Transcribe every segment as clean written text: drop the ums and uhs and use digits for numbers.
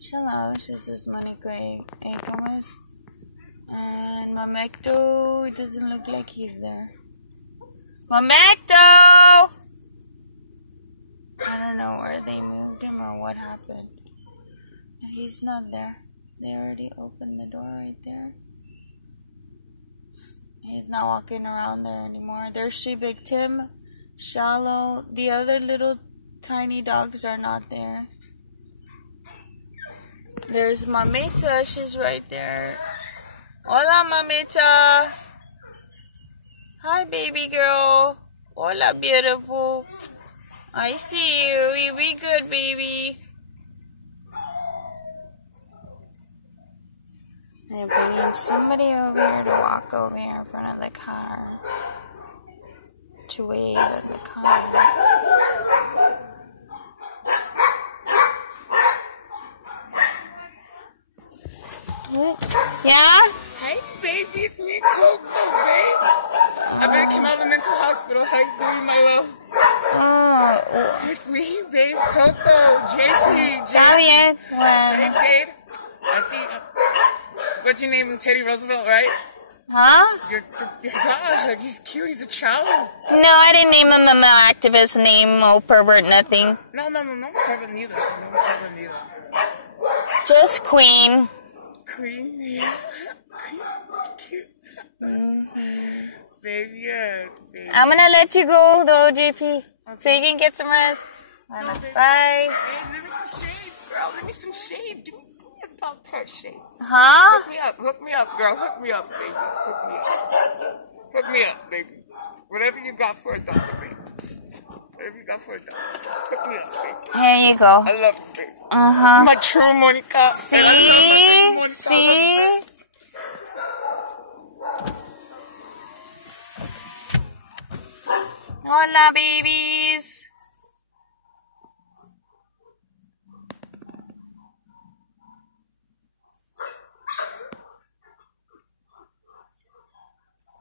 Shallo, this is Mamaecto. And Mamaecto, it doesn't look like he's there. Mamaecto! I don't know where they moved him or what happened. He's not there. They already opened the door right there. He's not walking around there anymore. There's SheBigTim, Shallo. The other little tiny dogs are not there. There's Mamaita. She's right there. Hola, Mamaita. Hi, baby girl. Hola, beautiful. I see you. You be good, baby. I'm bringing somebody over here to walk over here in front of the car. To wave at the car. Yeah? Hey, baby, it's me, Coco, babe. I better come out of the mental hospital. How you doing, my love? Oh. It's me, babe, Coco, JP. Está bien. Hey, babe. I see. What'd you name him? Teddy Roosevelt, right? Huh? Your dog. He's cute. He's a child. No, I didn't name him an activist name. No pervert, nothing. No pervert neither. No pervert neither. Just Queen. Queen, yeah. Cute. Baby, yes, baby. I'm gonna let you go though, JP. Okay. So you can get some rest. No, baby. Bye. Hey, let me some shade, girl. Let me some shade. Give me a top pet shade. Huh? Hook me up, girl. Hook me up, baby. Hook me up, baby. Whatever you got for a dollar, baby. Whatever you got for a dollar. Hook me up, baby. Here you go. I love you, baby. Uh-huh. My true Monica. See? See? Hola, babies.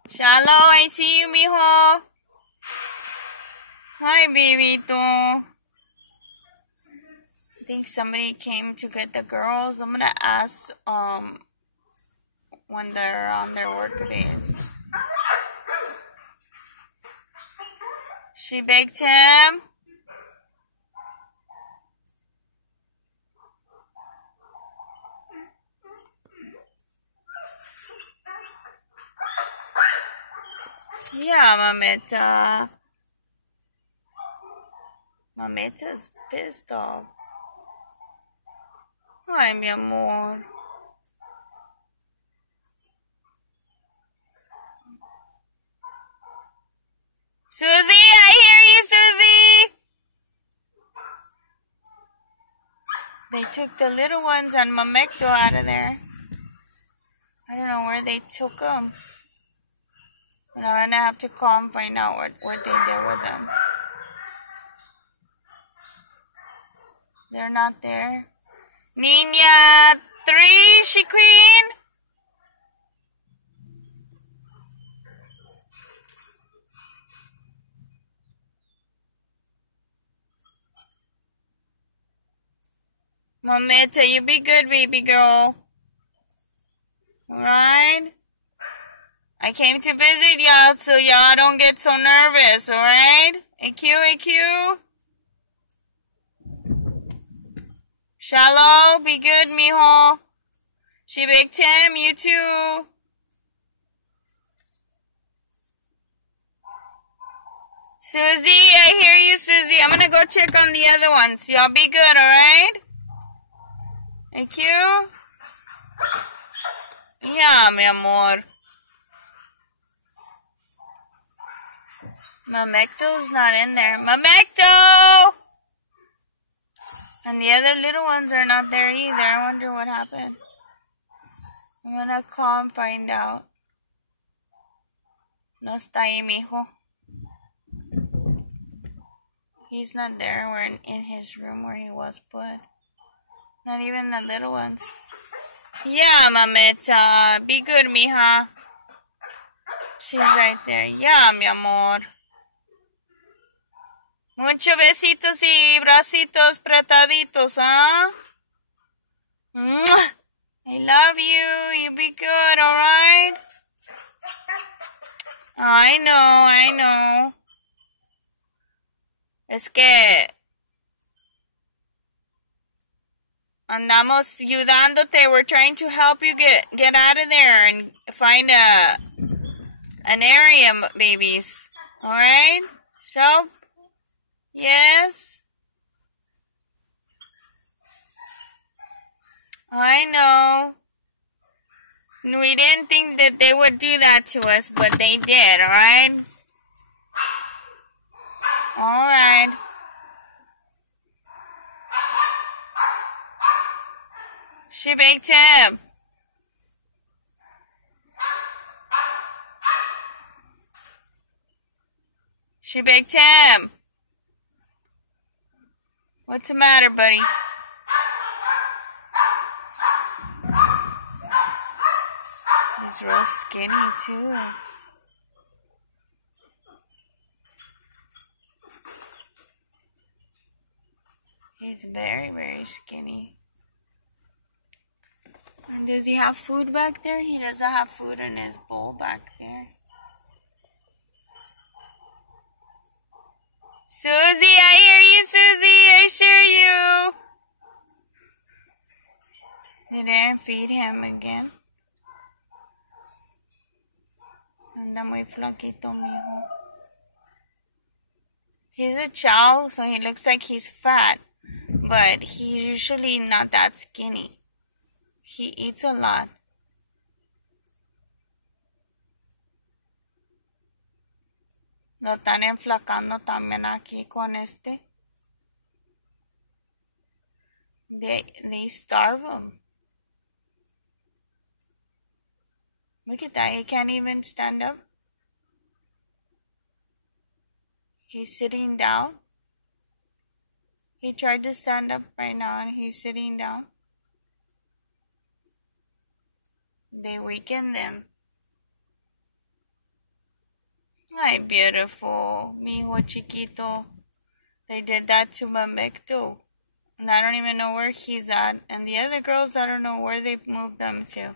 Shallo, I see you, mijo. Hi, babyito. I think somebody came to get the girls. I'm gonna ask when they're on their work days. SheBigTim. Yeah, Mamaita. Mamaita's pissed off. Ay, mi amor. Susie, I hear you, Susie. They took the little ones on Mamaecto out of there. I don't know where they took them. But I'm gonna have to call and find out what they did with them. They're not there. Niña 3, she queen. Mamaita, you be good, baby girl. Alright? I came to visit y'all so y'all don't get so nervous, alright? AQ. Shallo, be good, mijo. SheBigTim, you too. Susie, I hear you, Susie. I'm gonna go check on the other ones. Y'all be good, alright? AQ? Yeah, mi amor. Mamaecto's not in there. Mamaecto! And the other little ones are not there either. I wonder what happened. I'm gonna call and find out. No está ahí, mijo. He's not there. We're in his room where he was put. Not even the little ones. Yeah, Mamaita. Be good, mija. She's right there. Yeah, mi amor. Muchos besitos y bracitos apretaditos, ¿ah? Mwah! I love you. You be good, alright? I know. Es que andamos ayudándote. We're trying to help you get out of there and find an area, babies. Alright? So, yes? I know. We didn't think that they would do that to us, but they did, alright? Alright. SheBigTim. SheBigTim. What's the matter, buddy? He's real skinny, too. He's very, very skinny. And does he have food back there? He doesn't have food in his bowl back there. Susie, I hear you, Susie. I hear you. They didn't feed him again. Anda muy flaquito, mijo. He's a chow, so he looks like he's fat. But he's usually not that skinny. He eats a lot. Lo están enflacando también aquí con este. They starve him. Look at that. He can't even stand up. He's sitting down. He tried to stand up right now and he's sitting down. They weaken them. Ay, beautiful. Mijo chiquito. They did that to Mamaecto. And I don't even know where he's at. And the other girls, I don't know where they moved them to.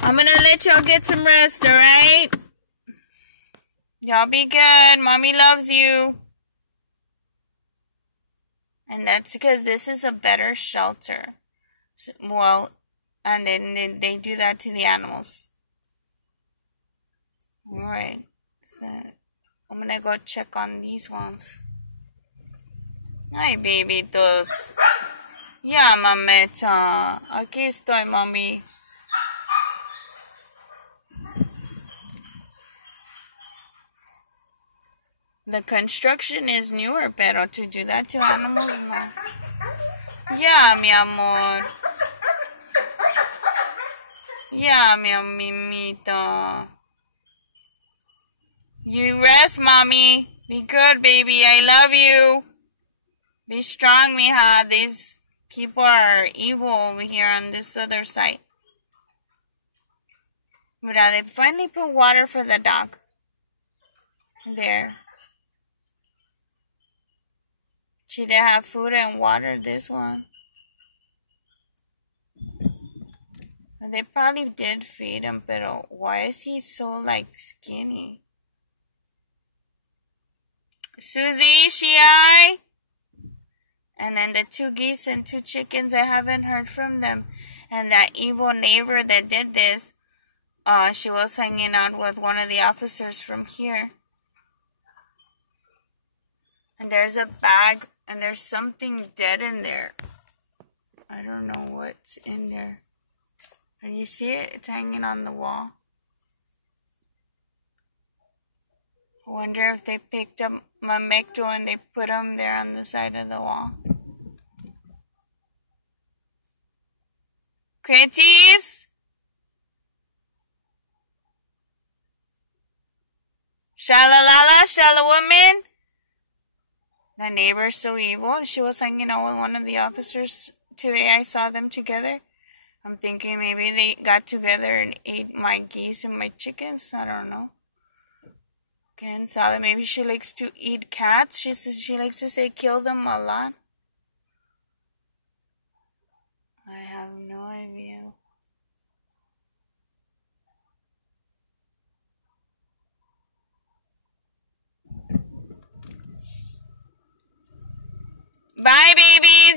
I'm gonna let y'all get some rest, alright? Y'all be good. Mommy loves you. And that's because this is a better shelter. So, well, and then they do that to the animals. Alright. So, I'm gonna go check on these ones. Ay, babitos. Ya, Mamaita. Aquí estoy, mami. The construction is newer, pero to do that to animals, no. Yeah, mi amor. Yeah, mi amimito. You rest, mommy. Be good, baby. I love you. Be strong, mija. These people are evil over here on this other side. But they finally put water for the dog. There. She didn't have food and water, this one. They probably did feed him, but why is he so, like, skinny? Susie, Shei. And then the 2 geese and 2 chickens, I haven't heard from them. And that evil neighbor that did this, she was hanging out with one of the officers from here. And there's a bag, and there's something dead in there. I don't know what's in there. Can you see it? It's hanging on the wall. I wonder if they picked up Mamaecto and they put him there on the side of the wall. Crities? Shalalala, AWOMEN? The neighbor's so evil. She was hanging out with one of the officers today. I saw them together. I'm thinking maybe they got together and ate my geese and my chickens. I don't know. Ken sabe. Maybe she likes to eat cats. She likes to say kill them a lot.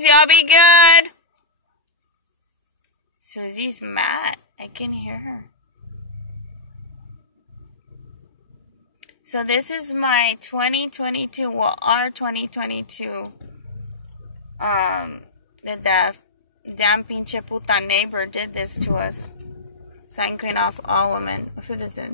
y'all be good. Susie's mad. I can hear her. So this is my 2022, well, our 2022, that damn pinche puta neighbor did this to us. Sign Queen off all women. Who does it?